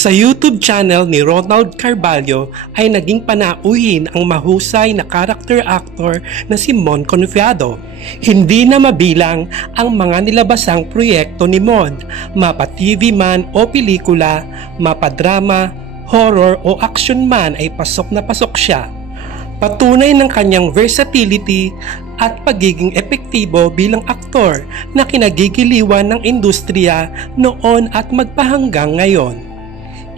Sa YouTube channel ni Ronald Carvalho ay naging panauhin ang mahusay na character actor na si Mon Confiado. Hindi na mabilang ang mga nilabasang proyekto ni Mon, mapa TV man o pelikula, mapa drama, horror o action man ay pasok na pasok siya. Patunay ng kanyang versatility at pagiging epektibo bilang aktor na kinagigiliwan ng industriya noon at magpahanggang ngayon.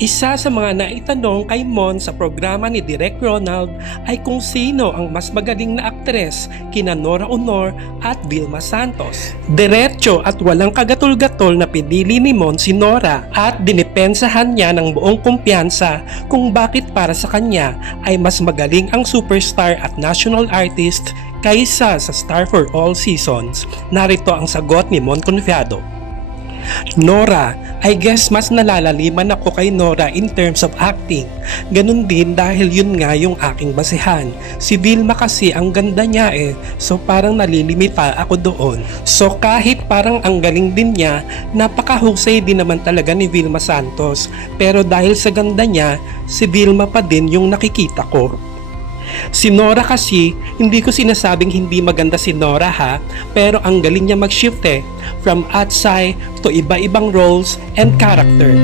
Isa sa mga naitanong kay Mon sa programa ni Direk Ronald ay kung sino ang mas magaling na aktres kina Nora Aunor at Vilma Santos. Diretso at walang kagatol-gatol na pinili ni Mon si Nora at dinipensahan niya ng buong kumpiyansa kung bakit para sa kanya ay mas magaling ang superstar at national artist kaysa sa Star for All Seasons. Narito ang sagot ni Mon Confiado. Nora, I guess mas nalalaliman ako kay Nora in terms of acting. Ganun din dahil yun nga yung aking basehan. Si Vilma kasi ang ganda niya so parang nalilimita ako doon. So kahit parang ang galing din niya, napakahusay din naman talaga ni Vilma Santos. Pero dahil sa ganda niya, si Vilma pa din yung nakikita ko. Si Nora kasi, hindi ko sinasabing hindi maganda si Nora ha, pero ang galing niya mag-shift from outside to iba-ibang roles and character.